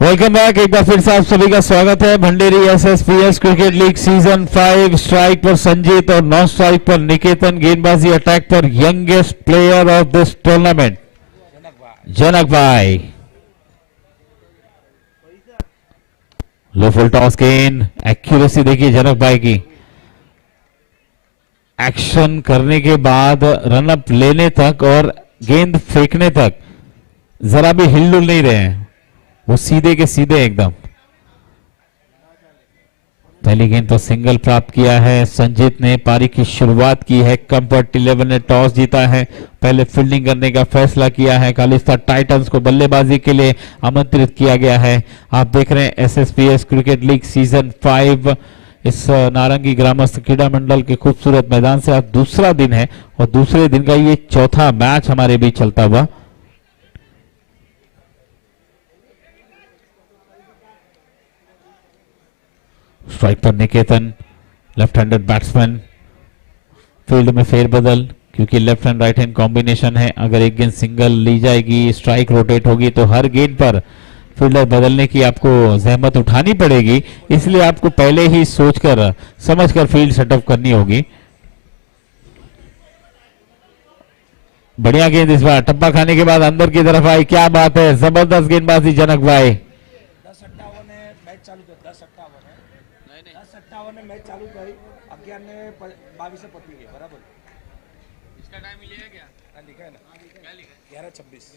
Welcome back. एक बार फिर से आप सभी का स्वागत है। Bhanderi SSPS cricket league season 5। Strike पर संजीत और नॉन स्ट्राइक पर निकेतन, गेंदबाजी अटैक पर youngest player of this tournament Janak भाई। लो फुल टॉस गेंद, एक्यूरेसी देखिए जनक भाई की। एक्शन करने के बाद रन अप लेने तक और गेंद फेंकने तक जरा भी हिलडुल नहीं रहे हैं, वो सीधे के सीधे एकदम। पहली गेंद पर सिंगल प्राप्त किया है संजीत ने। पारी की शुरुआत की है। कंफर्ट 11 ने टॉस जीता है, पहले फील्डिंग करने का फैसला किया है। खालिस्तान टाइटंस को बल्लेबाजी के लिए आमंत्रित किया गया है। आप देख रहे हैं एसएसपीएस क्रिकेट लीग सीजन 5 इस नारंगी ग्रामस्थ क्रीड़ा मंडल के खूबसूरत मैदान से। आज दूसरा दिन है और दूसरे दिन का ये चौथा मैच हमारे बीच चलता हुआ। स्ट्राइक पर निकेतन, लेफ्ट हैंडेड बैट्समैन। फील्ड में फेरबदल, क्योंकि left hand right hand combination है। अगर एक गेंद सिंगल ली जाएगी, स्ट्राइक रोटेट होगी, तो हर गेंद पर फील्डर बदलने की आपको जहमत उठानी पड़ेगी। इसलिए आपको पहले ही सोचकर समझकर फील्ड सेटअप करनी होगी। बढ़िया गेंद इस बार टप्पा खाने के बाद अंदर की तरफ आई। क्या बात है, जबरदस्त गेंदबाजी जनक भाई। 10-58 ने मैच चालू किया। 10-58 ने मैच चालू करी। 11 ने 22 से पत्ती गई बराबर। इसका टाइम मिलेगा क्या? लिखा है ना, क्या लिखा है? 11-26।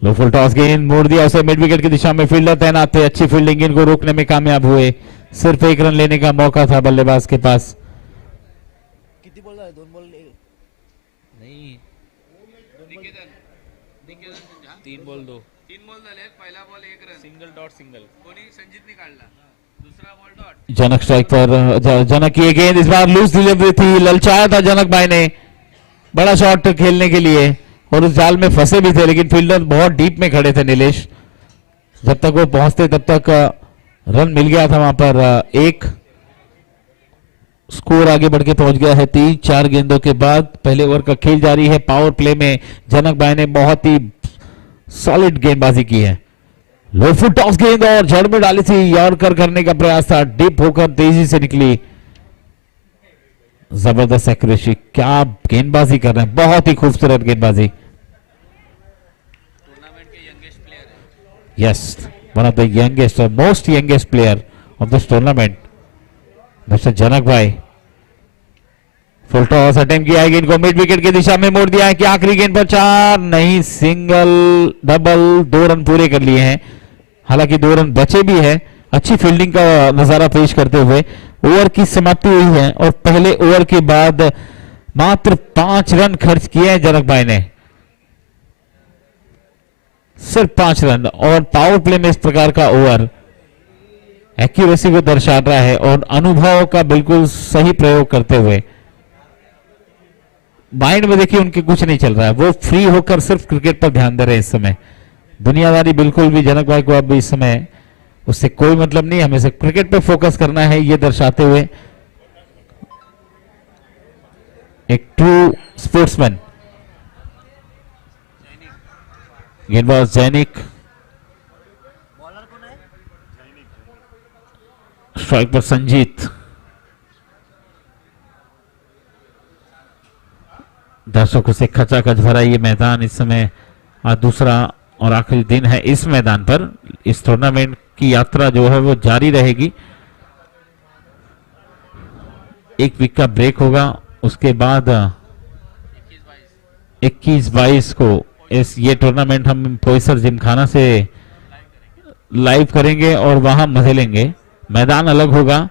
लो फुल टॉस गेंद मोड़ दिया उसे मिड विकेट की दिशा में। फील्डर तैनात थे, अच्छी फील्डिंग, गेंद को रोकने में कामयाब हुए। सिर्फ एक रन लेने का मौका था बल्लेबाज के पास। कितनी बॉल है? 2 बॉल नहीं, 3 बॉल 2 झाले। पहिला ball 1 run, single dot single. कोणी संजीतने काढला, दूसरा बॉल डॉट। जनक स्ट्राइक पर। जनक की गेंद इस बार लूज डिलीवरी थी, ललचाया था जनक भाई ने बड़ा शॉट खेलने के लिए और उस जाल में फंसे भी थे, लेकिन फील्डर बहुत डीप में खड़े थे नीलेश। जब तक वो पहुंचते तब तक रन मिल गया था वहां पर। एक स्कोर आगे बढ़ के पहुंच गया है 3-4 गेंदों के बाद। पहले ओवर का खेल जारी है। पावर प्ले में जनक भाई ने बहुत ही सॉलिड गेंदबाजी की है। लो फुट टॉस गेंद और जड़ में डाली थी, यॉर्कर करने का प्रयास था, डिप होकर तेजी से निकली। जबरदस्त एक्यूरेसी, क्या गेंदबाजी कर रहे हैं, बहुत ही खूबसूरत गेंदबाजी। टूर्नामेंट के यंगेस्ट प्लेयर है। Yes, one of the youngest और most youngest player of this tournament mister Janak भाई। फुल टॉस अटेम्प्ट किया है, गेंद को मिड विकेट की दिशा में मोड़ दिया है कि आखिरी गेंद पर 4 नहीं, सिंगल डबल, 2 रन पूरे कर लिए हैं। हालांकि 2 रन बचे भी है। अच्छी फील्डिंग का नजारा पेश करते हुए ओवर की समाप्ति हुई है और पहले ओवर के बाद मात्र 5 रन खर्च किए हैं जनक भाई ने, सिर्फ 5 रन। और पावर प्ले में इस प्रकार का ओवर एक्यूरेसी को दर्शा रहा है और अनुभव का बिल्कुल सही प्रयोग करते हुए। माइंड में देखिए उनके कुछ नहीं चल रहा है, वो फ्री होकर सिर्फ क्रिकेट पर ध्यान दे रहे हैं इस समय। दुनियादारी बिल्कुल भी जनक भाई को अब इस समय उससे कोई मतलब नहीं, हमें सिर्फ क्रिकेट पे फोकस करना है, ये दर्शाते हुए एक ट्रू स्पोर्ट्समैन गेंदबाज जैनिक। स्ट्राइक पर संजीत। दर्शकों से खचाखच भरा ये मैदान इस समय। आज दूसरा और आखिरी दिन है इस मैदान पर। इस टूर्नामेंट की यात्रा जो है वो जारी रहेगी। एक वीक का ब्रेक होगा, उसके बाद 21-22 को ये टूर्नामेंट हम पोईसर जिमखाना से लाइव करेंगे और वहां मजे लेंगे। मैदान अलग होगा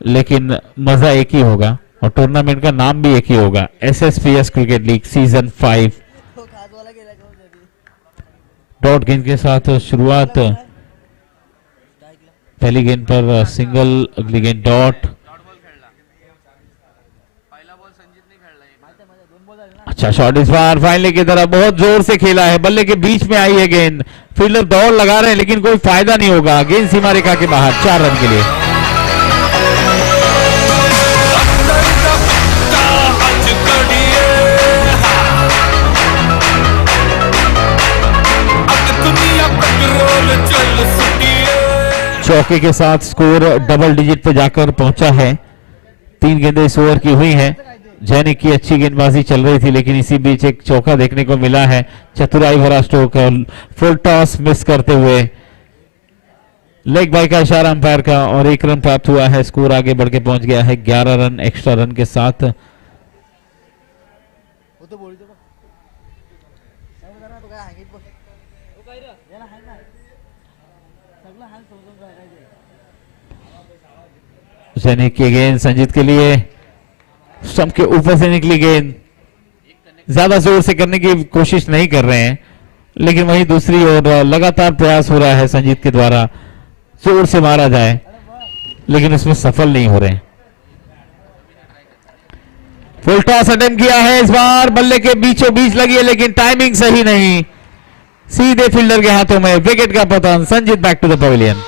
लेकिन मजा एक ही होगा और टूर्नामेंट का नाम भी एक ही होगा, एसएसपीएस क्रिकेट लीग सीजन 5। डॉट गेंद के साथ शुरुआत। पहली गेंद पर सिंगल, अगली गेंद डॉट। अच्छा शॉट इस बार फाइनली की तरफ, बहुत जोर से खेला है, बल्ले के बीच में आई है गेंद। फील्डर दौड़ लगा रहे हैं लेकिन कोई फायदा नहीं होगा। गेंद सीमा रेखा के बाहर, 4 रन के लिए। चौके के साथ स्कोर डबल डिजिट पे जाकर पहुंचा है। 3 गेंदें इस ओवर की हुई हैं। जैनिक की अच्छी गेंदबाजी चल रही थी, लेकिन इसी बीच एक चौका देखने को मिला है। चतुराई भरा स्ट्रोक, फुल टॉस मिस करते हुए लेग बाय का इशारा अंपायर का, और 1 रन प्राप्त हुआ है। स्कोर आगे बढ़ के पहुंच गया है 11 रन एक्स्ट्रा रन के साथ। सैनिक की गेंद संजीत के लिए, स्टंप के ऊपर से निकली गेंद, ज्यादा जोर से करने की कोशिश नहीं कर रहे हैं, लेकिन वहीं दूसरी ओर लगातार प्रयास हो रहा है संजीत के द्वारा जोर से मारा जाए, लेकिन उसमें सफल नहीं हो रहे हैं। फुल टॉस अटेम्प्ट किया है इस बार, बल्ले के बीचों बीच लगी है, लेकिन टाइमिंग सही नहीं, सीधे फील्डर के हाथों में। विकेट का पतन, Sanjeet back to the pavilion.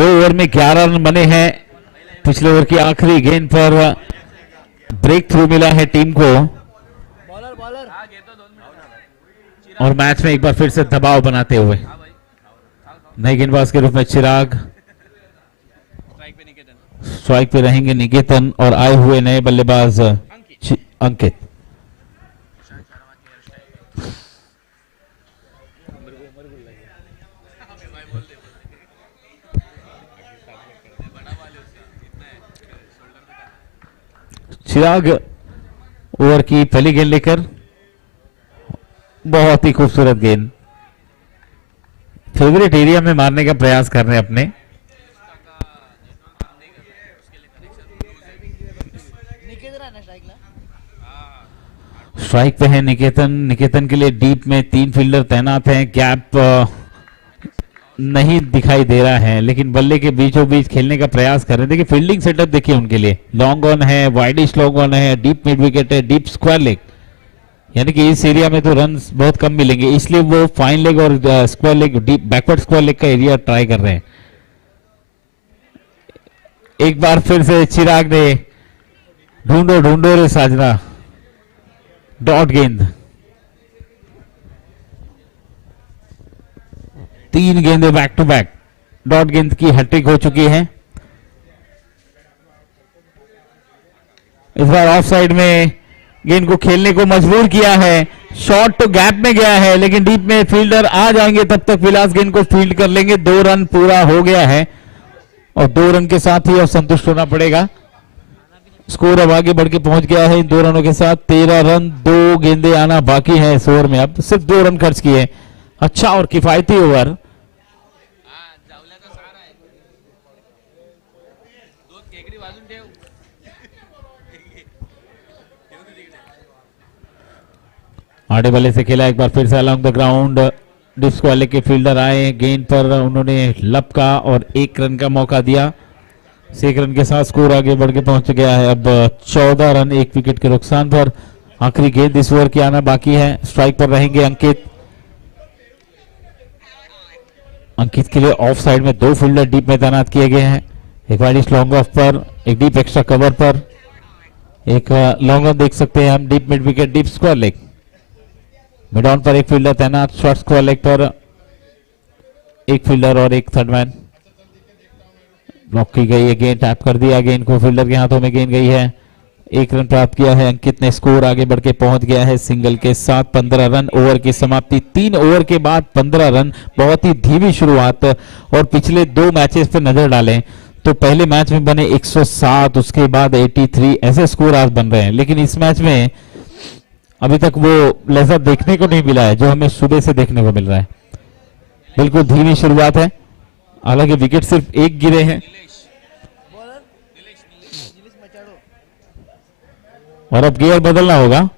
Over में 11 रन बने हैं। पिछले ओवर की आखिरी गेंद पर ब्रेक थ्रू मिला है टीम को, और मैच में एक बार फिर से दबाव बनाते हुए नए गेंदबाज के रूप में चिराग, स्ट्राइक पे रहेंगे निकेतन, और आए हुए नए बल्लेबाज अंकित। चिराग ओवर की पहली गेंद लेकर, बहुत ही खूबसूरत गेंद, फेवरेट एरिया में मारने का प्रयास कर रहे हैं अपने। स्ट्राइक पे है निकेतन। निकेतन के लिए डीप में 3 फील्डर तैनात हैं। गैप नहीं दिखाई दे रहा है, लेकिन बल्ले के बीचों बीच खेलने का प्रयास कर रहे हैं। देखिए फील्डिंग सेटअप देखिए उनके लिए, लॉन्ग ऑन है, वाइडिश लॉन्ग ऑन है, डीप मिड विकेट है, डीप स्क्वायर लेग, यानी कि इस एरिया में तो रन बहुत कम मिलेंगे, इसलिए वो फाइन लेग और square leg, deep backward square leg का एरिया ट्राई कर रहे हैं। एक बार फिर से चिराग ने ढूंढो ढूंढो रे साजना, डॉट गेंद। 3 गेंदें बैक टू बैक डॉट गेंद की हैट्रिक हो चुकी है। इस बार ऑफ साइड में गेंद को खेलने को मजबूर किया है। शॉट तो गैप में गया है, लेकिन डीप में फील्डर आ जाएंगे, तब तक विलास गेंद को फील्ड कर लेंगे। 2 रन पूरा हो गया है, और 2 रन के साथ ही अब संतुष्ट होना पड़ेगा। स्कोर अब आगे बढ़ के पहुंच गया है इन 2 रनों के साथ। 13 रन, 2 गेंदें आना बाकी है इस ओवर में। अब सिर्फ 2 रन खर्च किए। अच्छा और किफायती ओवर। आड़े वाले से खेला एक बार फिर से अलोंग द ग्राउंड। डिस्क वाले के फील्डर आए, गेंद पर उन्होंने लपका और 1 रन का मौका दिया। 1 रन के साथ स्कोर आगे बढ़ के पहुंच गया है अब 14 रन 1 विकेट के नुकसान पर। आखिरी गेंद इस ओवर की आना बाकी है। स्ट्राइक पर रहेंगे अंकित। अंकित के लिए ऑफ साइड में 2 फील्डर डीप में तैनात किए गए हैं। एक वाइडिश लॉन्ग ऑफ पर, एक डीप एक्स्ट्रा कवर पर, एक लॉन्ग ऑन देख सकते हैं हम, deep mid wicket, deep square leg. Mid on पर एक फील्डर तैनात, शॉर्ट स्क्वायर लेग पर एक फील्डर और एक थर्ड मैन। ब्लॉक की गई है गेंद, टैप कर दिया गेंद को, फील्डर के हाथों में गेंद गई है। 1 रन प्राप्त किया है अंकित ने। स्कोर आगे बढ़ के पहुंच गया है सिंगल के साथ 15 रन। ओवर की समाप्ति 3 ओवर के बाद 15 रन, बहुत ही धीमी शुरुआत। और पिछले 2 मैचेस पे नजर डालें तो पहले मैच में बने 107, उसके बाद 83, ऐसे स्कोर आज बन रहे हैं। लेकिन इस मैच में अभी तक वो लहज़त देखने को नहीं मिला है जो हमें सुबह से देखने को मिल रहा है। बिल्कुल धीमी शुरुआत है, हालांकि विकेट सिर्फ 1 गिरे हैं। और अब गियर बदलना होगा,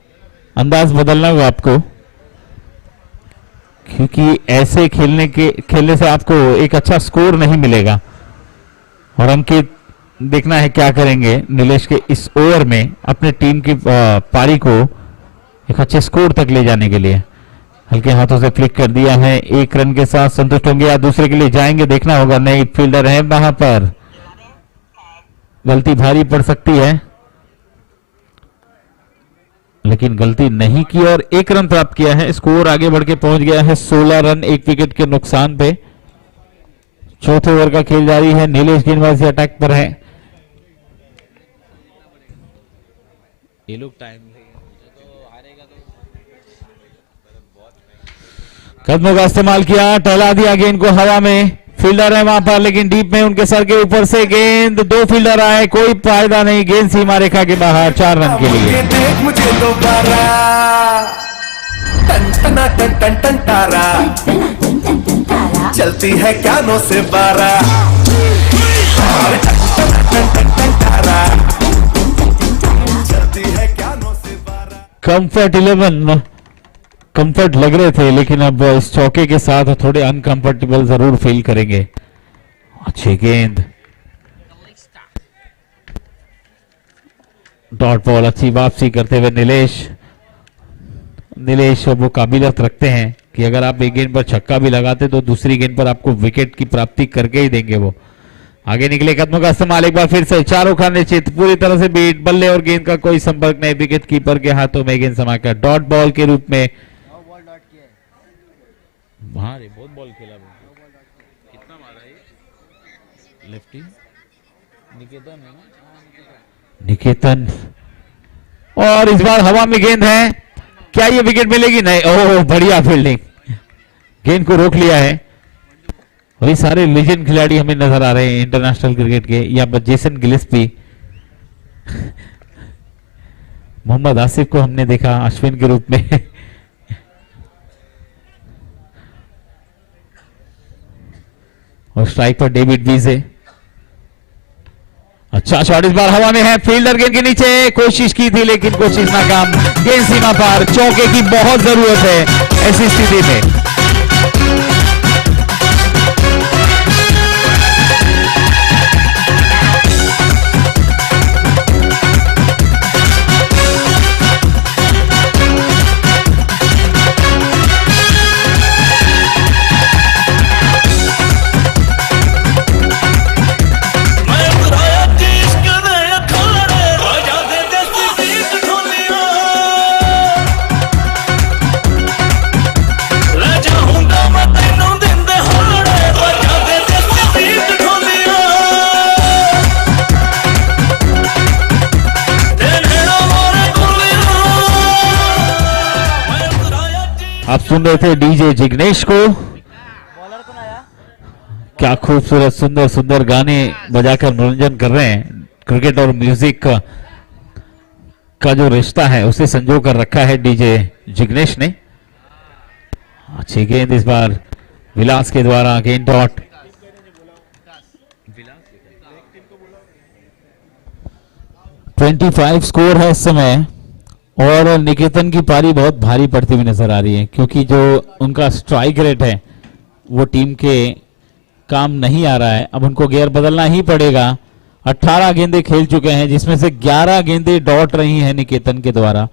अंदाज बदलना होगा आपको। क्योंकि ऐसे खेलने से आपको एक अच्छा स्कोर नहीं मिलेगा। और अंकित देखना है क्या करेंगे नीलेश के इस ओवर में अपने टीम की पारी को एक अच्छे स्कोर तक ले जाने के लिए। हल्के हाथों से फ्लिक कर दिया है, 1 रन के साथ संतुष्ट होंगे या दूसरे के लिए जाएंगे, देखना होगा। नई फील्डर है वहां पर, गलती भारी पड़ सकती है, लेकिन गलती नहीं की और 1 रन प्राप्त किया है। स्कोर आगे बढ़ के पहुंच गया है 16 रन 1 विकेट के नुकसान पे। चौथे ओवर का खेल जारी है, नीलेश गेंदबाजी अटैक पर है। ये लोग टाइम तो हारेगा तो कदमों का इस्तेमाल किया, टहला दिया गेंद को हवा में। फील्डर है वहां पर, लेकिन डीप में उनके सर के ऊपर से गेंद, 2 फील्डर आए, कोई फायदा नहीं। गेंद सीमा रेखा के बाहर, 4 रन के लिए। देख मुझे दोबारा टन टना टन टन टन तारा चलती है कानों से 12 टन टन टन टन तारा चलती है कानों से 12। कंफर्ट 11 कंफर्ट लग रहे थे, लेकिन अब इस चौके के साथ थोड़े अनकंफर्टेबल जरूर फील करेंगे। अच्छी गेंद, डॉट बॉल, अच्छी वापसी करते हुए नीलेश वो काबिलियत रखते हैं कि अगर आप एक गेंद पर छक्का भी लगाते तो दूसरी गेंद पर आपको विकेट की प्राप्ति करके ही देंगे। वो आगे निकले, कदमों का इस्तेमाल एक बार फिर से, चारों खाने चित, पूरी तरह से बीट, बल्ले और गेंद का कोई संपर्क नहीं, विकेट कीपर के हाथों में गेंद समाकर डॉट बॉल के रूप में। हाँ रे बहुत बॉल खेला वो। कितना मारा ये? लेफ्टी निकेतन है ना? निकेतन, और इस बार हवा में गेंद है, क्या ये विकेट मिलेगी? नहीं। ओह बढ़िया फील्डिंग, गेंद को रोक लिया है। वही सारे लीजेंड खिलाड़ी हमें नजर आ रहे हैं इंटरनेशनल क्रिकेट के। या जेसन गिलेस्पी, मोहम्मद आसिफ को हमने देखा अश्विन के रूप में। और स्ट्राइक पर डेविड वीजे, अच्छा शॉट इस बार हवा में है, फील्डर गेंद के नीचे, कोशिश की थी लेकिन कोशिश नाकाम। गेंद सीमा पार, चौके की बहुत जरूरत है ऐसी स्थिति में। आप सुन रहे थे डीजे जिग्नेश को। क्या खूबसूरत सुंदर सुंदर गाने बजाकर मनोरंजन कर रहे हैं। क्रिकेट और म्यूजिक का जो रिश्ता है उसे संजो कर रखा है डीजे जिग्नेश ने। अच्छी गेंद इस बार विलास के द्वारा, गेंद डॉट। ट्वेंटी 25 स्कोर है इस समय, और निकेतन की पारी बहुत भारी पड़ती हुई नजर आ रही है, क्योंकि जो उनका स्ट्राइक रेट है वो टीम के काम नहीं आ रहा है। अब उनको गियर बदलना ही पड़ेगा। 18 गेंदें खेल चुके हैं, जिसमें से 11 गेंदें डॉट रही हैं निकेतन के द्वारा।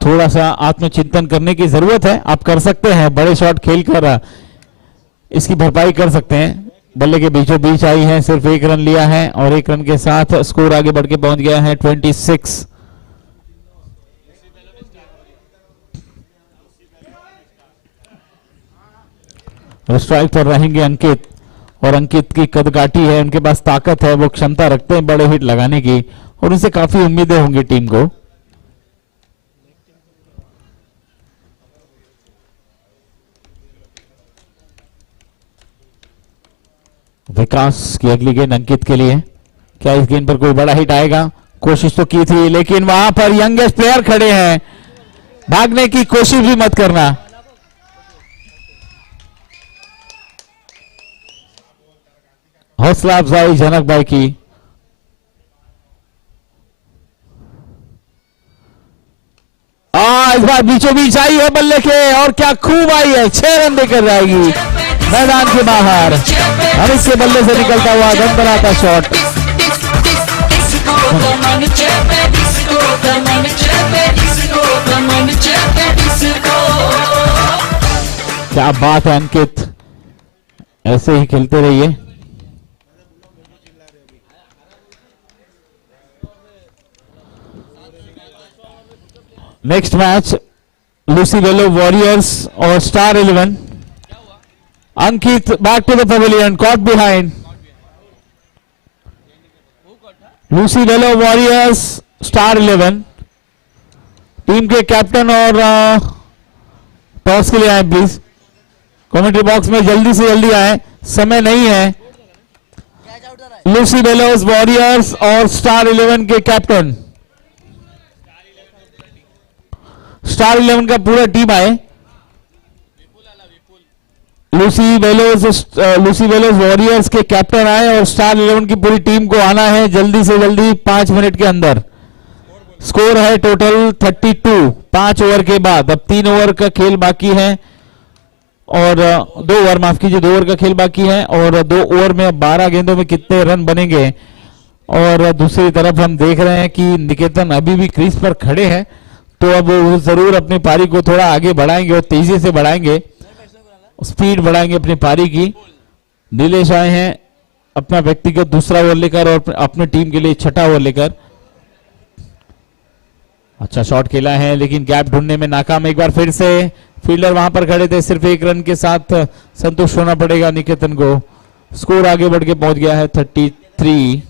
थोड़ा सा आत्मचिंतन करने की जरूरत है। आप कर सकते हैं, बड़े शॉट खेलकर इसकी भरपाई कर सकते हैं। बल्ले के बीचों बीच आई है, सिर्फ 1 रन लिया है, और 1 रन के साथ स्कोर आगे बढ़ के पहुंच गया है 26। स्ट्राइक पर रहेंगे अंकित, और अंकित की कदकाठी है, उनके पास ताकत है, वो क्षमता रखते हैं बड़े हिट लगाने की, और उनसे काफी उम्मीदें होंगी टीम को। विकास की अगली गेंद अंकित के लिए। क्या इस गेंद पर कोई बड़ा हिट आएगा? कोशिश तो की थी, लेकिन वहां पर यंगेस्ट प्लेयर खड़े हैं, भागने की कोशिश भी मत करना। हौसला अफजाई जनक भाई की। इस बार बीचों बीच आई है बल्ले के और क्या खूब आई है, 6 रन देकर जाएगी मैदान के बाहर। अमित के बल्ले से निकलता हुआ गन बनाता शॉट। क्या बात है अंकित, ऐसे ही खेलते रहिए। Next match Lucy Velo warriors और star 11। Ankit back to the pavilion, caught behind. Lucy Velo warriors star 11 team के कैप्टन और टॉस के लिए आए प्लीज। कमेंट्री बॉक्स में जल्दी से जल्दी आए, समय नहीं है। लूसी वेलोस वॉरियर्स और स्टार 11 के कैप्टन, स्टार 11 का पूरा टीम आए। लूसी वेलोस वॉरियर्स के कैप्टन आए और स्टार 11 की पूरी टीम को आना है जल्दी से जल्दी 5 मिनट के अंदर। स्कोर है टोटल 32 5 ओवर के बाद। अब 3 ओवर का खेल बाकी है और 2 ओवर, माफ कीजिए, 2 ओवर का खेल बाकी है और 2 ओवर में 12 गेंदों में कितने रन बनेंगे। और दूसरी तरफ हम देख रहे हैं कि निकेतन अभी भी क्रीज पर खड़े हैं, तो अब वो जरूर अपनी पारी को थोड़ा आगे बढ़ाएंगे और तेजी से बढ़ाएंगे, स्पीड बढ़ाएंगे अपनी पारी की। नीलेश आए हैं अपना व्यक्तिगत दूसरा ओवर लेकर और अपनी टीम के लिए छठा ओवर लेकर। अच्छा शॉट खेला है लेकिन गैप ढूंढने में नाकाम। एक बार फिर से फील्डर वहां पर खड़े थे, सिर्फ 1 रन के साथ संतुष्ट होना पड़ेगा निकेतन को। स्कोर आगे बढ़ के पहुंच गया है 33।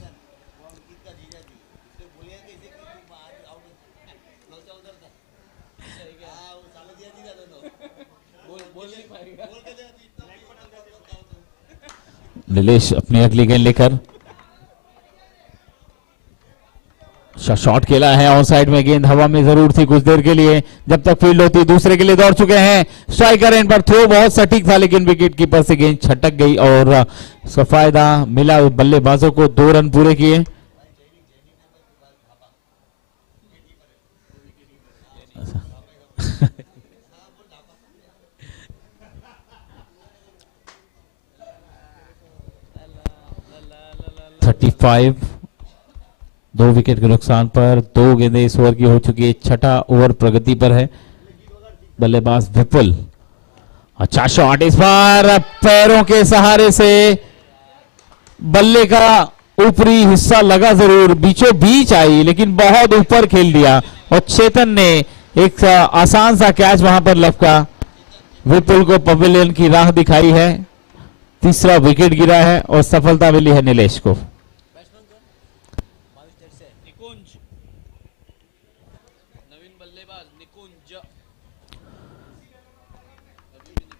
नीलेश अपनी अगली गेंद लेकर शॉट खेला है ऑन साइड में। गेंद हवा में जरूर थी कुछ देर के लिए जब तक फील्ड होती, दूसरे के लिए दौड़ चुके हैं। स्ट्राइकर एंड पर थ्रो बहुत सटीक था लेकिन विकेट कीपर से गेंद छटक गई और उसका फायदा मिला बल्लेबाजों को। 2 रन पूरे किए। (35) 2 विकेट के नुकसान पर 2 गेंदें इस ओवर की हो चुकी है। छठा ओवर प्रगति पर है। बल्लेबाज विपुल, अच्छा शॉट इस बार पैरों के सहारे से बल्ले का ऊपरी हिस्सा लगा जरूर, बीचों बीच आई लेकिन बहुत ऊपर खेल दिया और चेतन ने एक आसान सा कैच वहां पर लपका। विपुल को पवेलियन की राह दिखाई है। तीसरा विकेट गिरा है और सफलता मिली है नीलेश को।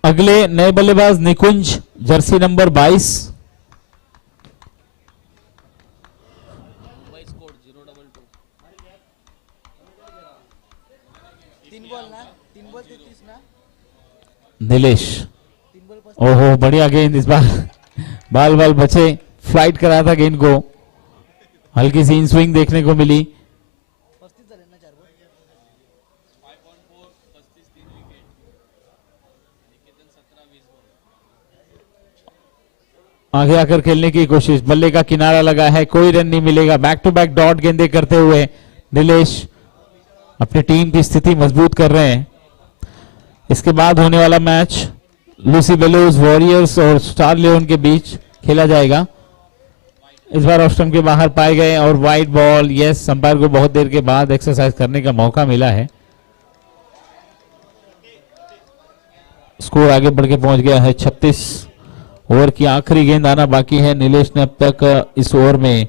अगले नए बल्लेबाज निकुंज, जर्सी नंबर 22। नीलेश, ओहो बढ़िया गेंद इस बार, बाल बाल बचे, फ्लाइट करा था गेंद को, हल्की सी इन स्विंग देखने को मिली। आगे आकर खेलने की कोशिश, बल्ले का किनारा लगा है, कोई रन नहीं मिलेगा। बैक टू बैक डॉट गेंदे करते हुए नीलेश अपनी टीम की स्थिति मजबूत कर रहे हैं। इसके बाद होने वाला मैच लूसी वेलोस वॉरियर्स और स्टार 11 के बीच खेला जाएगा। इस बार ऑफ स्टंप के बाहर पाए गए और वाइड बॉल। यस, अंपायर को बहुत देर के बाद एक्सरसाइज करने का मौका मिला है। स्कोर आगे बढ़ के पहुंच गया है 36। ओवर की आखिरी गेंद आना बाकी है। नीलेश ने अब तक इस ओवर में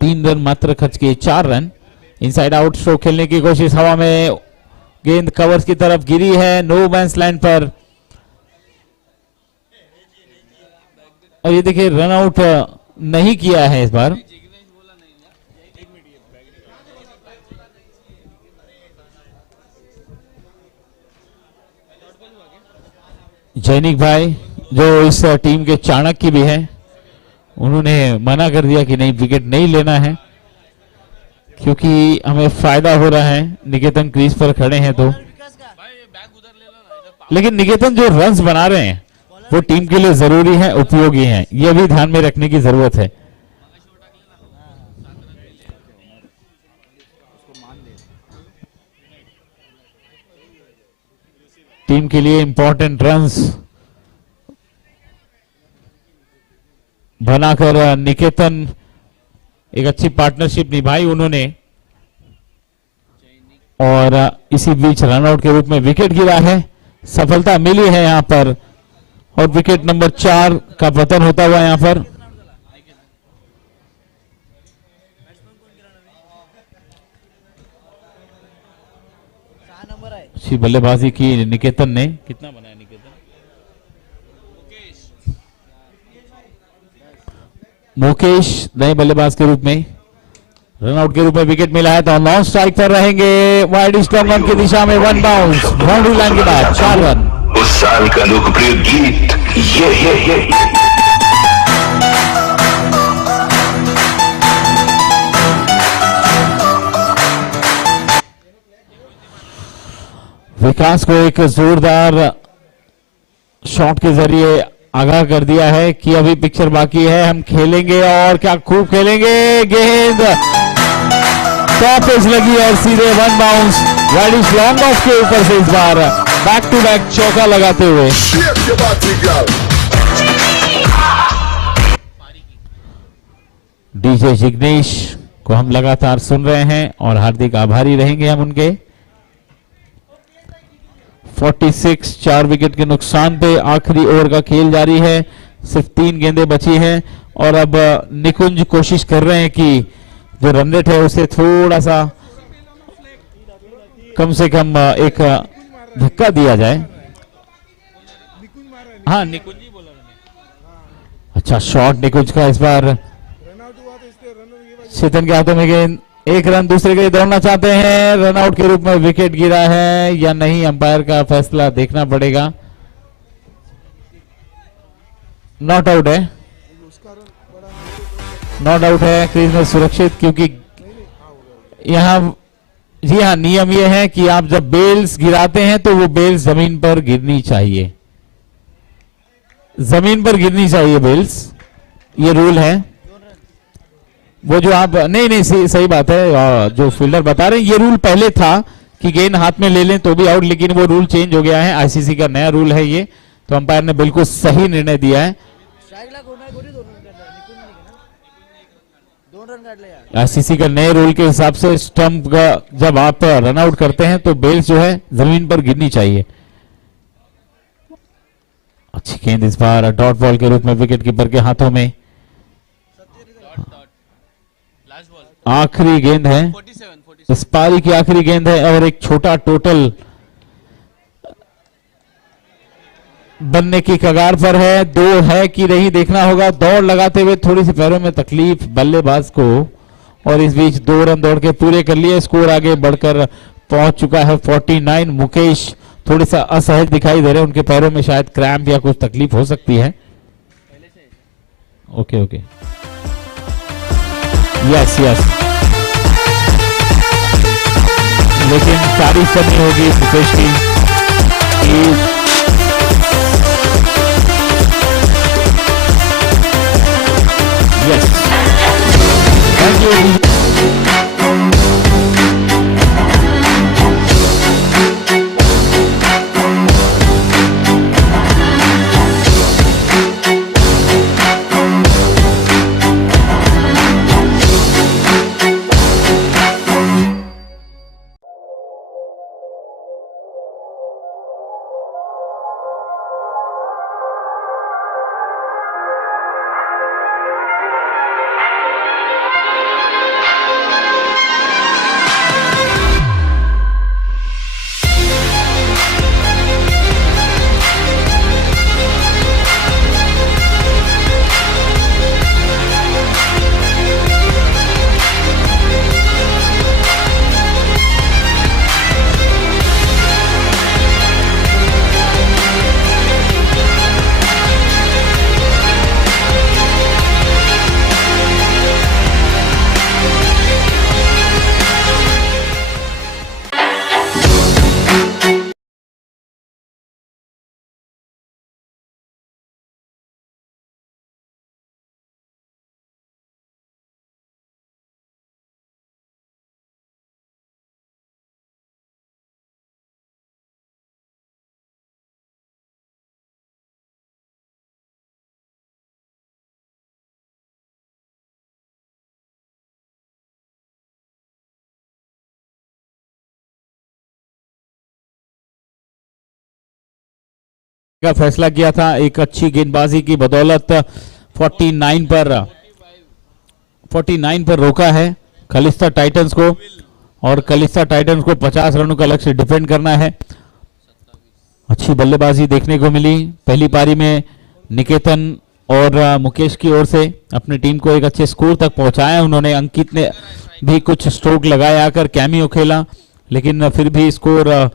3 रन मात्र खर्च किए, 4 रन। इनसाइड आउट स्ट्रोक खेलने की कोशिश, हवा में गेंद कवर्स की तरफ गिरी है, नो बैन्स लाइन पर। और ये देखिए रन आउट नहीं किया है इस बार। जैनिक भाई जो इस टीम के चाणक्य भी हैं, उन्होंने मना कर दिया कि नहीं, विकेट नहीं लेना है, क्योंकि हमें फायदा हो रहा है। निकेतन क्रीज पर खड़े हैं तो, लेकिन निकेतन जो रन्स बना रहे हैं वो टीम के लिए जरूरी है, उपयोगी है, ये भी ध्यान में रखने की जरूरत है। टीम के लिए इंपॉर्टेंट रन्स बनाकर निकेतन एक अच्छी पार्टनरशिप निभाई उन्होंने, और इसी बीच रनआउट के रूप में विकेट गिरा है। सफलता मिली है यहां पर, और विकेट नंबर 4 का पतन होता हुआ यहां पर। अच्छी बल्लेबाजी की निकेतन ने। कितना बनाया निकेतन? मुकेश नए बल्लेबाज के रूप में, रनआउट के रूप में विकेट मिला है तो नॉन स्ट्राइक पर रहेंगे। वाइड स्टॉम रन की दिशा में 1 बाउंस, बाउंड्री लाइन के बाद 4 रन। उस साल का लोकप्रिय गीत ये विकास को एक जोरदार शॉट के जरिए आगाह कर दिया है कि अभी पिक्चर बाकी है, हम खेलेंगे और क्या खूब खेलेंगे। गेंद टॉप एज लगी और सीधे 1 बाउंस वाइड लॉन्ग ऑफ के ऊपर से इस बार बैक टू बैक चौका लगाते हुए। डीजे जिग्नेश को हम लगातार सुन रहे हैं और हार्दिक आभारी रहेंगे हम उनके। 46 4 विकेट के नुकसान पे आखिरी ओवर का खेल जारी है, सिर्फ 3 गेंदें बची हैं और अब निकुंज कोशिश कर रहे हैं कि जो रन रेट है उसे थोड़ा सा कम से कम एक धक्का दिया जाए। हाँ निकुंज ही बोला मैंने। अच्छा शॉट निकुंज का, इस बार चेतन के हाथों में गेंद, 1 रन दूसरे के लिए दौड़ना चाहते हैं। रनआउट के रूप में विकेट गिरा है या नहीं, अंपायर का फैसला देखना पड़ेगा। नॉट आउट है, नॉट आउट है, क्रीज में सुरक्षित, क्योंकि यहां जी हाँ नियम यह है कि आप जब बेल्स गिराते हैं तो वो बेल्स जमीन पर गिरनी चाहिए, जमीन पर गिरनी चाहिए बेल्स, ये रूल है। वो जो आप नहीं सही बात है, जो फील्डर बता रहे हैं ये रूल पहले था कि गेंद हाथ में ले लें तो भी आउट, लेकिन वो रूल चेंज हो गया है, आईसीसी का नया रूल है ये, तो अंपायर ने बिल्कुल सही निर्णय दिया है। आईसीसी का नए रूल के हिसाब से स्टंप का जब आप रन आउट करते हैं तो बेल्स जो है जमीन पर गिरनी चाहिए। अच्छी गेंद इस बार डॉट बॉल के रूप में विकेट कीपर के हाथों में। आखिरी गेंद है, इस पारी की आखिरी गेंद है और एक छोटा टोटल बनने की कगार पर है। 2 है कि नहीं देखना होगा। दौड़ लगाते हुए थोड़ी सी पैरों में तकलीफ बल्लेबाज को, और इस बीच 2 रन दौड़ के पूरे कर लिए। स्कोर आगे बढ़कर पहुंच चुका है 49। मुकेश थोड़े सा असहज दिखाई दे रहे हैं, उनके पैरों में शायद क्रैम्प या कुछ तकलीफ हो सकती है। ओके ओके, यस यस, लेकिन तारीफ करनी होगी मुकेश की। Yes, thank you. का फैसला किया था एक अच्छी गेंदबाजी की बदौलत 49 पर रोका है खलिस्ता टाइटंस को, और खलिस्ता टाइटंस को 50 रनों का लक्ष्य डिफेंड करना है। अच्छी बल्लेबाजी देखने को मिली पहली पारी में। निकेतन और मुकेश की ओर से अपनी टीम को एक अच्छे स्कोर तक पहुंचाया उन्होंने। अंकित ने भी कुछ स्ट्रोक लगाया, आकर कैमियो खेला, लेकिन फिर भी स्कोर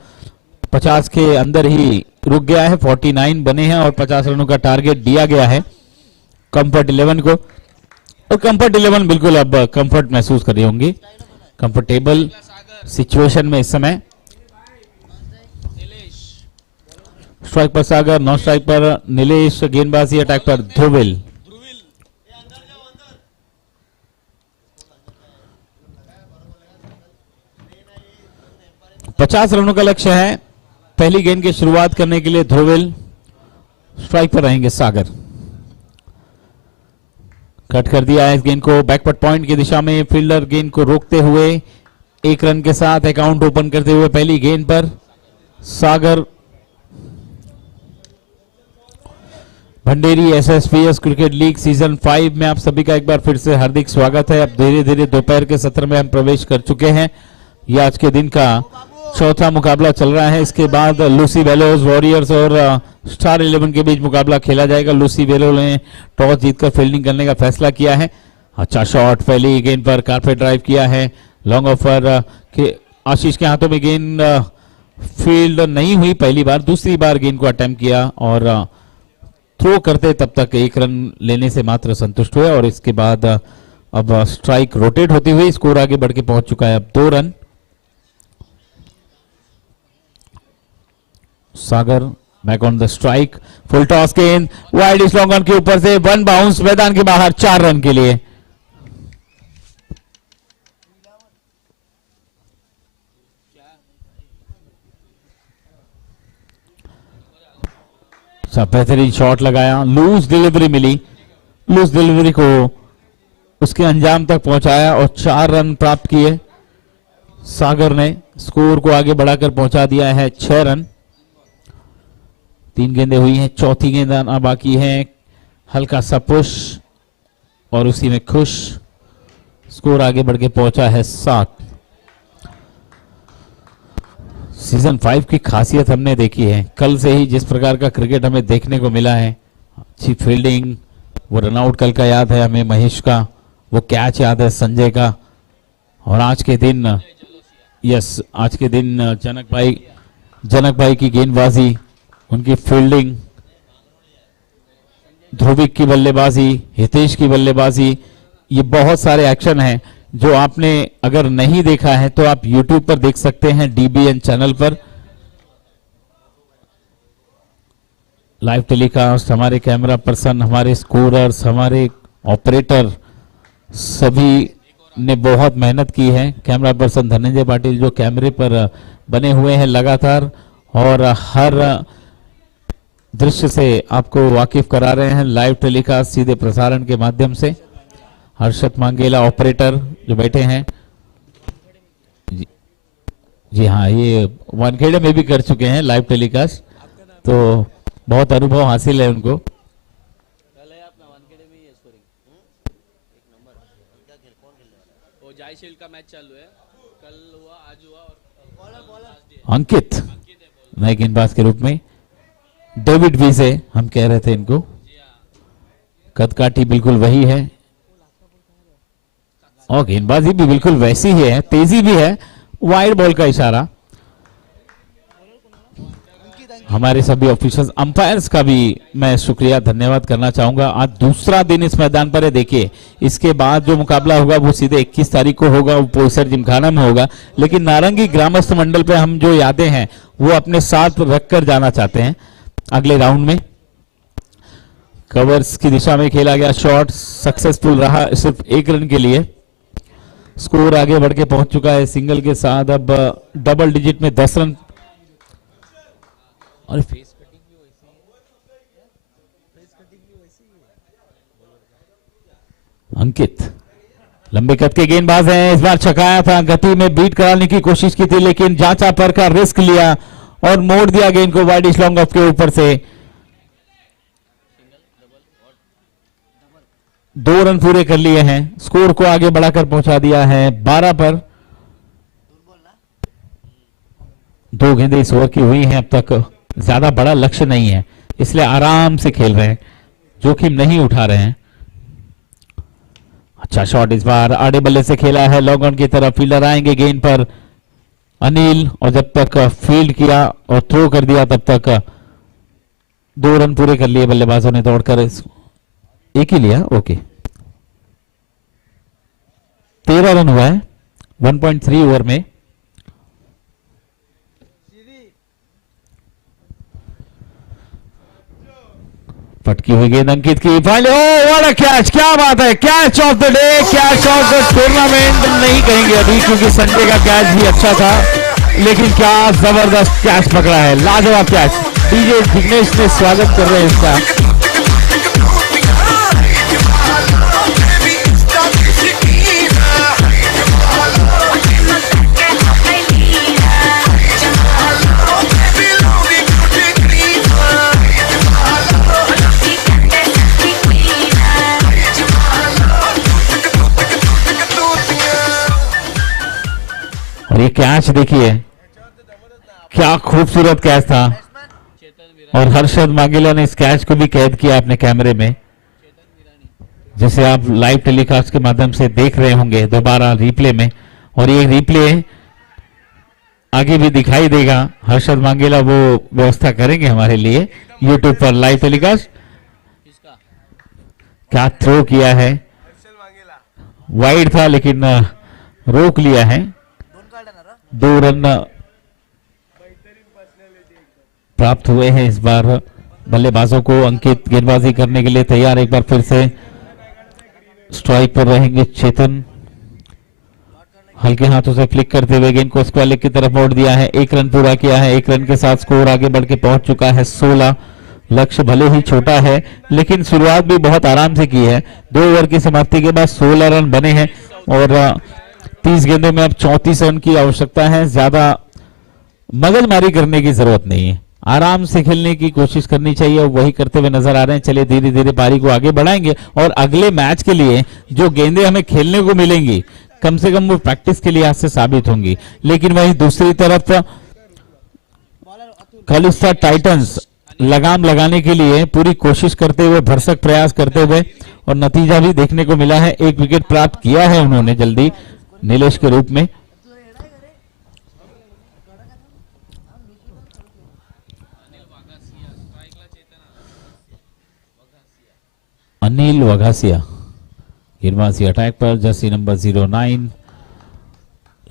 50 के अंदर ही रुक गया है। 49 बने हैं और 50 रनों का टारगेट दिया गया है कंफर्ट 11 को, और कंफर्ट 11 बिल्कुल अब कंफर्ट महसूस कर रही होंगी, कंफर्टेबल सिचुएशन में इस समय। स्ट्राइक पर सागर, नॉन स्ट्राइक पर नीलेश, गेंदबाजी अटैक पर ध्रुविल। पचास रनों का लक्ष्य है पहली गेंद की शुरुआत करने के लिए ध्रुविल। स्ट्राइक पर रहेंगे सागर। कट कर दिया है इस गेंद को बैकवर्ड पॉइंट की दिशा में। फील्डर गेंद को रोकते हुए 1 रन के साथ अकाउंट ओपन करते हुए पहली गेंद पर सागर। Bhanderi SSPS cricket league season 5 में आप सभी का एक बार फिर से हार्दिक स्वागत है। अब धीरे धीरे दोपहर के सत्र में हम प्रवेश कर चुके हैं। यह आज के दिन का चौथा मुकाबला चल रहा है। इसके बाद लूसी वेलोज वॉरियर्स और स्टार 11 के बीच मुकाबला खेला जाएगा। लूसी वेलो ने टॉस जीतकर फील्डिंग करने का फैसला किया है। अच्छा शॉट पहली गेंद पर कारपेट ड्राइव किया है। लॉन्ग ऑफर के आशीष के हाथों में गेंद फील्ड नहीं हुई पहली बार, दूसरी बार गेंद को अटेम्प्ट किया और थ्रो करते तब तक 1 रन लेने से मात्र संतुष्ट हुए, और इसके बाद अब स्ट्राइक रोटेट होती हुई स्कोर आगे बढ़ के पहुंच चुका है अब 2 run. Sagar back on the strike, full toss गेंद वाइड इस लॉन्ग ऑन के ऊपर से 1 बाउंस मैदान के बाहर 4 रन के लिए। बेहतरीन शॉट लगाया, लूज डिलीवरी मिली, लूज डिलीवरी को उसके अंजाम तक पहुंचाया और 4 रन प्राप्त किए। सागर ने स्कोर को आगे बढ़ाकर पहुंचा दिया है 6 रन। 3 गेंदें हुई हैं, चौथी गेंद आना बाकी है। हल्का सा पुश और उसी में खुश, स्कोर आगे बढ़ के पहुंचा है 7। सीजन 5 की खासियत हमने देखी है, कल से ही जिस प्रकार का क्रिकेट हमें देखने को मिला है। अच्छी फील्डिंग, वो रनआउट कल का याद है हमें महेश का, वो कैच याद है संजय का, और आज के दिन आज के दिन जनक भाई की गेंदबाजी, उनकी फील्डिंग, ध्रुविक की बल्लेबाजी, हितेश की बल्लेबाजी, ये बहुत सारे एक्शन हैं जो आपने अगर नहीं देखा है तो आप YouTube पर देख सकते हैं, DBN चैनल पर लाइव टेलीकास्ट। हमारे कैमरा पर्सन, हमारे स्कोरर्स, हमारे ऑपरेटर सभी ने बहुत मेहनत की है। कैमरा पर्सन धनंजय पाटिल जो कैमरे पर बने हुए हैं लगातार और हर दृश्य से आपको वाकिफ करा रहे हैं लाइव टेलीकास्ट सीधे प्रसारण के माध्यम से। हर्षद मांगेला ऑपरेटर जो बैठे हैं, जी हाँ, ये वानखेड़े में भी कर चुके हैं लाइव टेलीकास्ट, तो बहुत अनुभव हासिल है उनको। का मैच चालू है, कल हुआ, आज हुआ, और अंकित नए गेंदबाज के रूप में, डेविड वी से हम कह रहे थे इनको, कदकाठी बिल्कुल वही है और गेंदबाजी भी बिल्कुल वैसी ही है, तेजी भी है। वाइड बॉल का इशारा। हमारे सभी ऑफिसर्स, अंपायर्स का भी मैं शुक्रिया धन्यवाद करना चाहूंगा। आज दूसरा दिन इस मैदान पर है। देखिए इसके बाद जो मुकाबला होगा वो सीधे 21 तारीख को होगा, वो पोईसर जिमखाना में होगा, लेकिन नारंगी ग्रामस्थ मंडल पे हम जो यादें हैं वो अपने साथ रखकर जाना चाहते हैं अगले राउंड में। कवर्स की दिशा में खेला गया शॉट सक्सेसफुल रहा, सिर्फ 1 रन के लिए। स्कोर आगे बढ़ के पहुंच चुका है सिंगल के साथ, अब डबल डिजिट में 10 रन। और फेस कटिंग भी वैसी, अंकित लंबे कद के गेंदबाज हैं, इस बार छकाया था, गति में बीट कराने की कोशिश की थी लेकिन जांचा पर का रिस्क लिया और मोड़ दिया गेंद को वाइड लॉन्ग ऑफ के ऊपर से। 2 रन पूरे कर लिए हैं, स्कोर को आगे बढ़ाकर पहुंचा दिया है 12 पर। 2 गेंदें इस ओवर की हुई हैं अब तक, ज्यादा बड़ा लक्ष्य नहीं है, इसलिए आराम से खेल रहे हैं, जोखिम नहीं उठा रहे हैं। अच्छा शॉट इस बार आड़े बल्ले से खेला है लॉन्ग ऑन की तरफ, फील्डर आएंगे गेंद पर अनिल, और जब तक फील्ड किया और थ्रो कर दिया तब तक 2 रन पूरे कर लिए बल्लेबाजों ने दौड़कर। एक ही लिया, ओके। 13 रन हुआ है 1.3 ओवर में। पटकी हुई गेंद अंकित की, final, oh what a catch, क्या बात है, catch of the day, catch of the tournament नहीं कहेंगे अभी क्योंकि संडे का कैच भी अच्छा था, लेकिन क्या जबरदस्त कैच पकड़ा है, लाजवाब कैच। डीजे विघ्नेश ने स्वागत कर रहे हैं इसका। और ये कैच देखिए, क्या खूबसूरत कैच था, और हर्षद मांगेला ने इस कैच को भी कैद किया अपने कैमरे में, जिसे आप लाइव टेलीकास्ट के माध्यम से देख रहे होंगे दोबारा रिप्ले में। और ये रिप्ले आगे भी दिखाई देगा, हर्षद मांगेला वो व्यवस्था करेंगे हमारे लिए यूट्यूब पर लाइव टेलीकास्ट। क्या थ्रो किया है, वाइड था लेकिन रोक लिया है। 2 रन प्राप्त हुए हैं इस बार बल्लेबाजों को। अंकित गेंदबाजी करने के लिए तैयार, एक बार फिर से स्ट्राइक पर रहेंगे चेतन, हल्के हाथों से फ्लिक करते हुए गेंद को स्क्वायर लेग की तरफ मोड़ दिया है। 1 रन पूरा किया है, 1 रन के साथ स्कोर आगे बढ़ के पहुंच चुका है 16। लक्ष्य भले ही छोटा है लेकिन शुरुआत भी बहुत आराम से की है। 2 ओवर की समाप्ति के बाद 16 रन बने हैं और 30 गेंदों में अब 34 रन की आवश्यकता है। ज्यादा मगजमारी करने की जरूरत नहीं है, आराम से खेलने की कोशिश करनी चाहिए और वही करते हुए नजर आ रहे हैं। चलिए धीरे धीरे पारी को आगे बढ़ाएंगे और अगले मैच के लिए जो गेंदें हमें खेलने को मिलेंगी कम से कम वो प्रैक्टिस के लिहाज से साबित होंगी। लेकिन वहीं दूसरी तरफ खालिस्तान टाइटंस लगाम लगाने के लिए पूरी कोशिश करते हुए, भरसक प्रयास करते हुए, और नतीजा भी देखने को मिला है। 1 विकेट प्राप्त किया है उन्होंने जल्दी नीलेश के रूप में। अनिल वघासिया गेंदबाजी अटैक पर, जर्सी नंबर 09।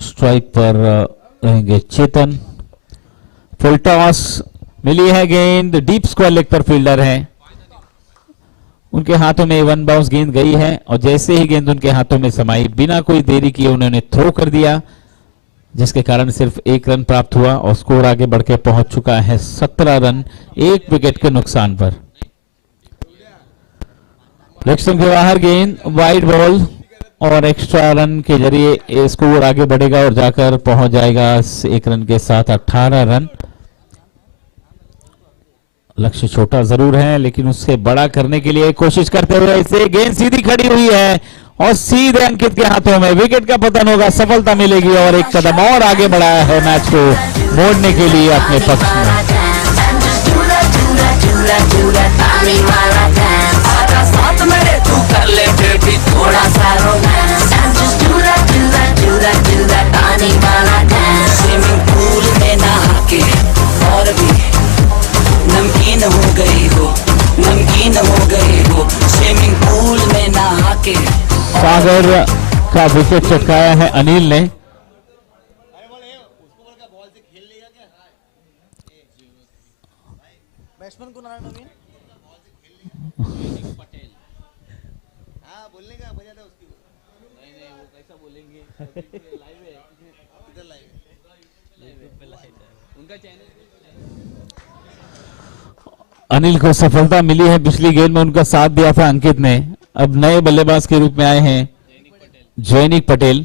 स्ट्राइक पर रहेंगे चेतन। फुल टॉस मिली है गेंद, डीप स्क्वायर लेग पर फील्डर है, उनके हाथों में 1 बाउंस गेंद गई है और जैसे ही गेंद उनके हाथों में समाई बिना कोई देरी किए उन्होंने थ्रो कर दिया, जिसके कारण सिर्फ 1 रन प्राप्त हुआ और स्कोर आगे बढ़ के पहुंच चुका है 17 रन 1 विकेट के नुकसान पर। लक्ष्य के बाहर गेंद, वाइड बॉल और एक्स्ट्रा रन के जरिए स्कोर आगे बढ़ेगा और जाकर पहुंच जाएगा 1 रन के साथ 18 रन। लक्ष्य छोटा जरूर है लेकिन उससे बड़ा करने के लिए कोशिश करते हुए इसे गेंद सीधी खड़ी हुई है और सीधे अंकित के हाथों में विकेट का पतन होगा, सफलता मिलेगी और एक कदम और आगे बढ़ाया है मैच को मोड़ने के लिए अपने पक्ष में। नमकीन हो गई हो स्विमिंग पूल में नहा के। सागर का विकेट चटकाया है अनिल ने। बैट्समैन को नाम नवीन पटेल। हाँ बोलने का वजह था उसकी। नहीं वो कैसा बोलेंगे, लाइव है, इधर लाइव है उनका चैनल। अनिल को सफलता मिली है, पिछली गेंद में उनका साथ दिया था अंकित ने। अब नए बल्लेबाज के रूप में आए हैं जैनिक पटेल।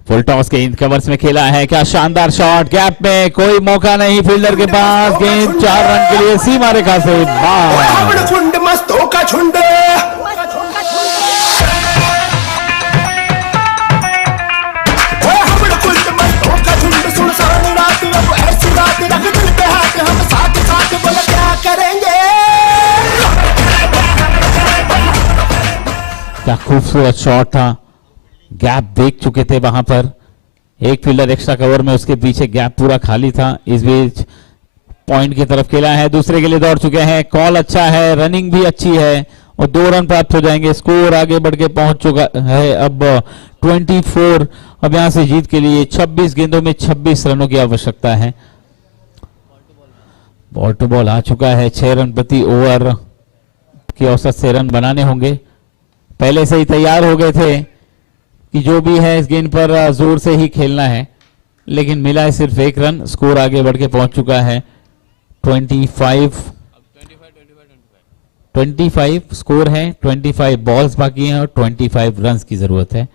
फुल टॉस गेंद कवर्स में खेला है, क्या शानदार शॉट, गैप में कोई मौका नहीं फील्डर के पास, गेंद 4 रन के लिए सीमा रेखा से बाहर। झुंड मस्तों का झुंड क्या खूबसूरत शॉट था, गैप देख चुके थे वहां पर, एक फील्डर एक्स्ट्रा कवर में, उसके पीछे गैप पूरा खाली था। इस बीच पॉइंट की तरफ खेला है, दूसरे के लिए दौड़ चुके हैं, कॉल अच्छा है, रनिंग भी अच्छी है और 2 रन प्राप्त हो जाएंगे। स्कोर आगे बढ़ के पहुंच चुका है अब 24। अब यहां से जीत के लिए 26 गेंदों में 26 रनों की आवश्यकता है। बॉल टू बॉल आ चुका है, 6 रन प्रति ओवर की औसत से रन बनाने होंगे। पहले से ही तैयार हो गए थे कि जो भी है इस गेंद पर जोर से ही खेलना है, लेकिन मिला है सिर्फ 1 रन। स्कोर आगे बढ़ के पहुंच चुका है 25 स्कोर है, 25 बॉल्स बाकी हैं और 25 रन्स की जरूरत है।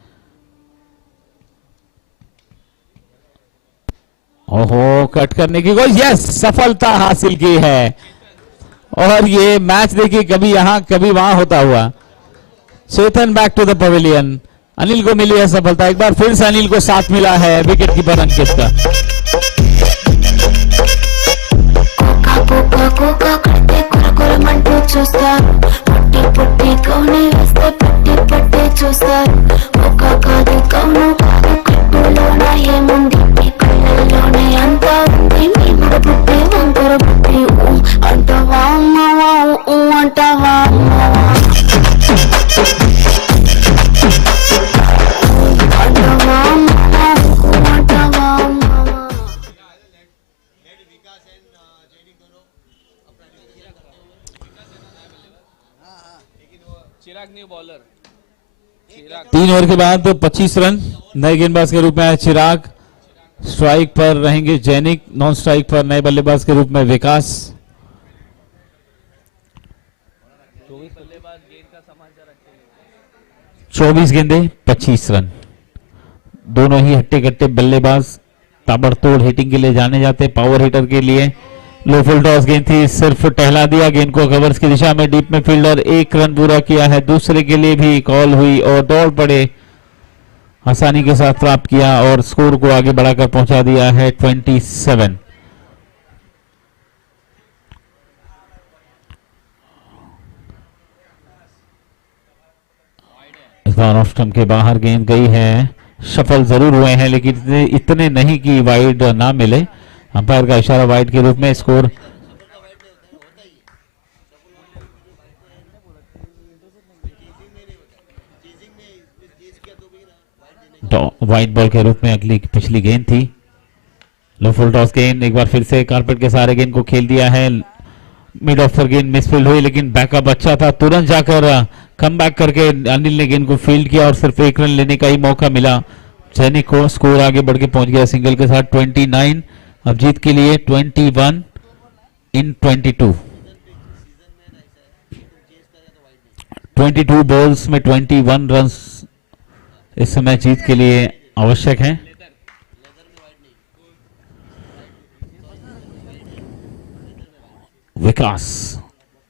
ओहो, कट करने की कोशिश, यस, सफलता हासिल की है। और ये मैच देखिए कभी यहां कभी वहां होता हुआ। Chetan back to the pavilion, Anil को मिली है सफलता, एक बार फिर से अनिल को साथ मिला है विकेट कीपर अंकित का। कोका करते మంటూ చూస్తారు, పుట్టి పుట్టి కౌని వేస్తే పట్టి పట్టి చూస్తారు. ఒక కాదు కౌను కాదు కట్టులోన ఏముంది, ఈ కళ్ళల్లోనే అంతా ఉంది. మీ ముడ పుట్టి వంకర పుట్టి అంటావా అమ్మవా, అంటావా అమ్మవా, అంటావా అమ్మవా, అంటావా అమ్మవా. चिराग न्यू बॉलर, 3 ओवर के बाद 25 रन। नए गेंदबाज के रूप में चिराग, स्ट्राइक पर रहेंगे जैनिक, नॉन स्ट्राइक पर नए बल्लेबाज के रूप में विकास। 24 गेंदे 25 रन, दोनों ही हट्टे कट्टे बल्लेबाज, ताबड़तोड़ हिटिंग के लिए जाने जाते, पावर हिटर के लिए। लो फुल टॉस गेंद थी, सिर्फ टहला दिया गेंद को कवर्स की दिशा में, डीप में फील्डर 1 रन पूरा किया है, दूसरे के लिए भी कॉल हुई और दौड़ पड़े, आसानी के साथ प्राप्त किया और स्कोर को आगे बढ़ाकर पहुंचा दिया है 27। इस बार ऑफ स्टंप के बाहर गेंद गई है, सफल जरूर हुए हैं लेकिन इतने नहीं कि वाइड ना मिले। अंपायर का इशारा वाइड के रूप में। स्कोर वाइड बॉल के रूप में अगली पिछली गेंद थी। लो फुल टॉस गेंद, एक बार फिर से कारपेट के सहारे गेंद को खेल दिया है, मिड ऑफ पर गेंद मिसफील्ड हुई लेकिन बैकअप अच्छा था, तुरंत जाकर कम बैक करके अनिल ने गेंद को फील्ड किया और सिर्फ 1 रन लेने का ही मौका मिला सैनिक को। स्कोर आगे बढ़ के पहुंच गया सिंगल के साथ 29। अब जीत के लिए 21 इन 22। 22 बॉल्स में 21 रन्स इस समय जीत के लिए आवश्यक हैं। विकास,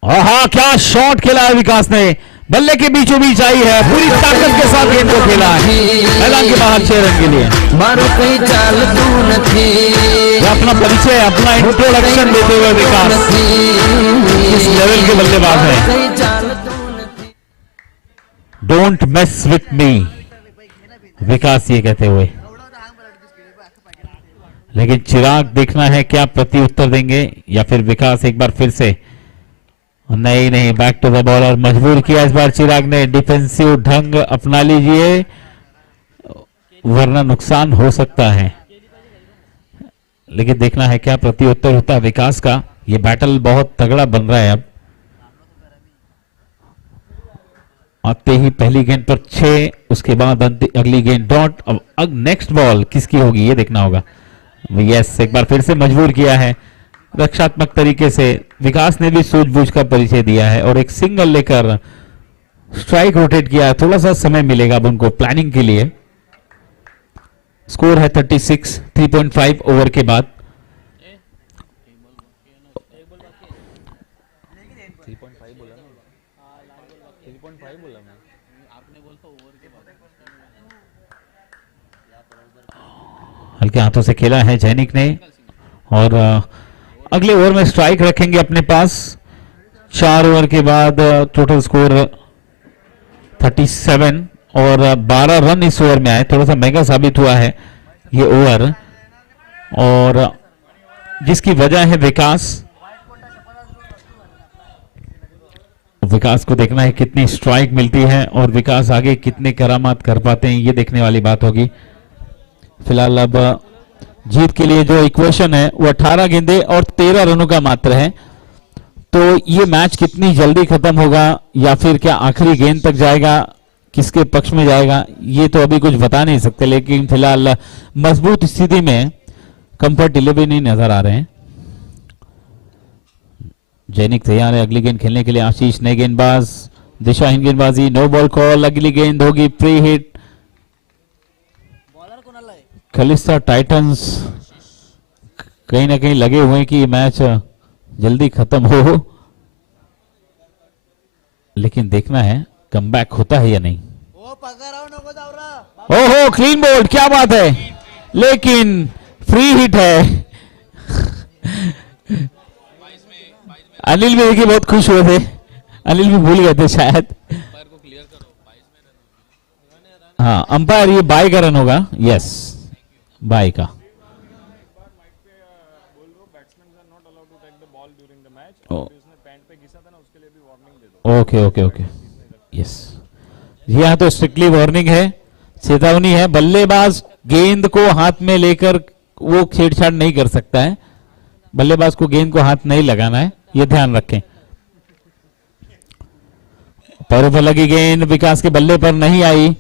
आहा क्या शॉट खेला है विकास ने, बल्ले के बीचों बीच आई है, पूरी ताकत के साथ गेंद को खेला है, मैदान के बाहर 6 रन के लिए। अपना परिचय, अपना इंट्रोडक्शन देते हुए विकास इस लेवल के बल्लेबाज है। डोंट मेस विथ मी, विकास ये कहते हुए, लेकिन चिराग देखना है क्या प्रति उत्तर देंगे या फिर विकास एक बार फिर से। नहीं, बैक टू द बॉलर, मजबूर किया इस बार चिराग ने, डिफेंसिव ढंग अपना लीजिए वरना नुकसान हो सकता है। लेकिन देखना है क्या प्रति उत्तर होता है विकास का। ये बैटल बहुत तगड़ा बन रहा है। अब आते ही पहली गेंद पर 6, उसके बाद अगली गेंद डॉट। अब नेक्स्ट बॉल किसकी होगी ये देखना होगा। यस, एक बार फिर से मजबूर किया है रक्षात्मक तरीके से, विकास ने भी सूझबूझ का परिचय दिया है और एक सिंगल लेकर स्ट्राइक रोटेट किया है। थोड़ा सा समय मिलेगा अब उनको प्लानिंग के लिए। स्कोर है 36, 3.5 ओवर के बाद। हल्के हाथों से खेला है जैनिक ने और अगले ओवर में स्ट्राइक रखेंगे अपने पास। 4 ओवर के बाद टोटल स्कोर 37 और 12 रन इस ओवर में आए। थोड़ा सा महंगा साबित हुआ है ये ओवर, और जिसकी वजह है विकास को देखना है कितनी स्ट्राइक मिलती है और विकास आगे कितने करामात कर पाते हैं, ये देखने वाली बात होगी। फिलहाल अब जीत के लिए जो इक्वेशन है वो 18 गेंदे और 13 रनों का मात्र है। तो ये मैच कितनी जल्दी खत्म होगा या फिर क्या आखिरी गेंद तक जाएगा, किसके पक्ष में जाएगा, ये तो अभी कुछ बता नहीं सकते। लेकिन फिलहाल मजबूत स्थिति में कंफर्ट 11 ही नजर आ रहे हैं। जैनिक तैयार है अगली गेंद खेलने के लिए। आशीष नए गेंदबाज, दिशाहीन गेंदबाजी, नो बॉल कॉल। अगली गेंद होगी प्री हिट। बॉलर कोणाला आहे? खलिस्ता टाइटंस कहीं ना कहीं लगे हुए हैं कि ये मैच जल्दी खत्म हो, लेकिन देखना है कमबैक होता है या नहीं। ओ पगाराव नको जावरा. ओहो क्लीन बोल्ड, क्या बात है, लेकिन फ्री हिट है। अनिल भी देखिए बहुत खुश हुए थे, अनिल भी भूल गए थे शायद। हाँ अंपायर ये बाय का रन होगा, यस बाय का। ओके ओके ओके यस, यहाँ तो स्ट्रिक्टली वार्निंग है, चेतावनी है। बल्लेबाज गेंद को हाथ में लेकर वो छेड़छाड़ नहीं कर सकता है, बल्लेबाज को गेंद को हाथ नहीं लगाना है, ये ध्यान रखें। पैरों पर लगी गेंद विकास के बल्ले पर नहीं आई।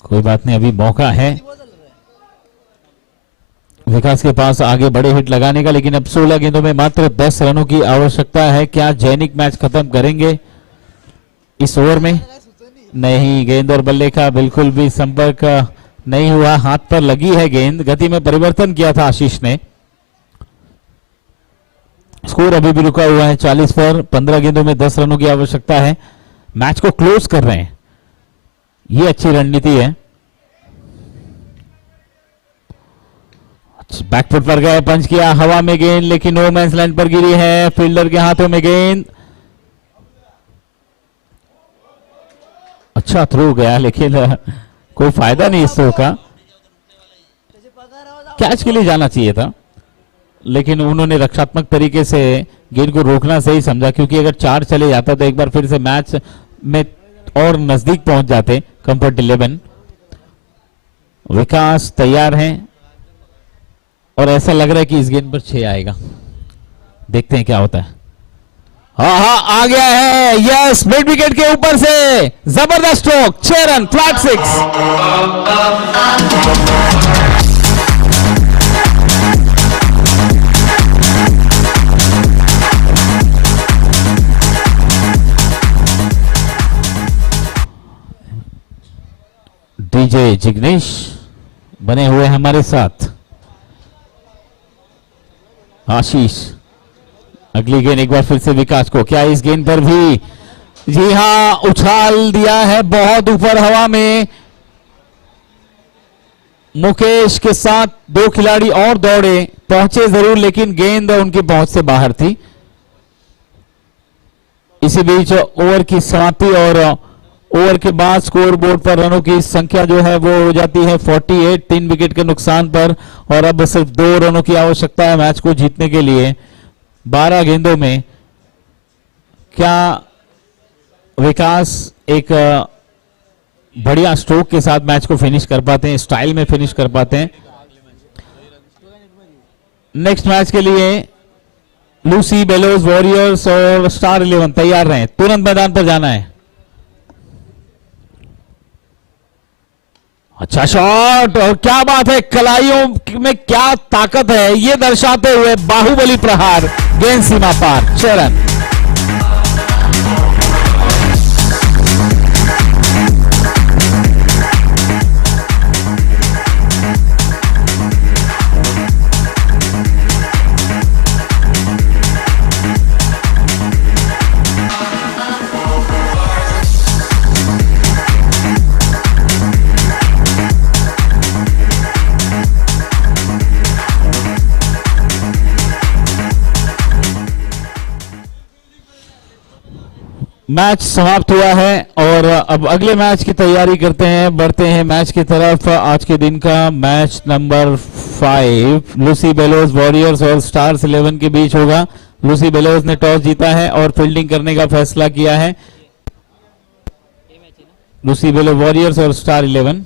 कोई बात नहीं, अभी मौका है विकास के पास आगे बड़े हिट लगाने का, लेकिन अब 16 गेंदों में मात्र 10 रनों की आवश्यकता है। क्या जैनिक मैच खत्म करेंगे इस ओवर में? नहीं, गेंद और बल्ले का बिल्कुल भी संपर्क नहीं हुआ, हाथ पर लगी है गेंद। गति में परिवर्तन किया था आशीष ने। स्कोर अभी भी रुका हुआ है 40 पर। 15 गेंदों में 10 रनों की आवश्यकता है। मैच को क्लोज कर रहे हैं, ये अच्छी रणनीति है। बैकफुट पर गए, पंच किया, हवा में गेंद लेकिन नो मैंस लाइन पर गिरी है। फील्डर के हाथों में गेंद, अच्छा थ्रो गया लेकिन कोई फायदा नहीं इस थ्रो का। कैच के लिए जाना चाहिए था, लेकिन उन्होंने रक्षात्मक तरीके से गेंद को रोकना सही समझा, क्योंकि अगर 4 चले जाता तो एक बार फिर से मैच में और नजदीक पहुंच जाते कंफर्ट 11। विकास तैयार हैं और ऐसा लग रहा है कि इस गेंद पर 6 आएगा, देखते हैं क्या होता है। हाँ आ गया है, यस, मिड विकेट के ऊपर से जबरदस्त stroke, 6 run, flat 6। DJ Jignesh बने हुए हमारे साथ। आशीष, अगली गेंद एक बार फिर से विकास को, क्या इस गेंद पर भी, जी हां, उछाल दिया है बहुत ऊपर हवा में। मुकेश के साथ 2 खिलाड़ी और दौड़े, पहुंचे जरूर लेकिन गेंद उनकी पहुंच से बाहर थी। इसी बीच ओवर की समाप्ति और ओवर के बाद स्कोर बोर्ड पर रनों की संख्या जो है वो हो जाती है 48, 3 विकेट के नुकसान पर। और अब सिर्फ 2 रनों की आवश्यकता है मैच को जीतने के लिए। 12 गेंदों में क्या विकास एक बढ़िया स्ट्रोक के साथ मैच को फिनिश कर पाते हैं, स्टाइल में फिनिश कर पाते हैं? नेक्स्ट मैच के लिए लूसी, बेलोज, वॉरियर्स और स्टार 11 तैयार रहें, तुरंत मैदान पर जाना है। अच्छा शॉट, और क्या बात है, कलाइयों में क्या ताकत है, ये दर्शाते हुए बाहुबली प्रहार, गेंद सीमा पार, 6 रन। मैच समाप्त हुआ है और अब अगले मैच की तैयारी करते हैं, बढ़ते हैं मैच की तरफ। आज के दिन का match number 5 Lucy bellows warriors और स्टार्स 11 के बीच होगा। लूसी बेलोज ने टॉस जीता है और फील्डिंग करने का फैसला किया है। लूसी बेलो वॉरियर्स और स्टार 11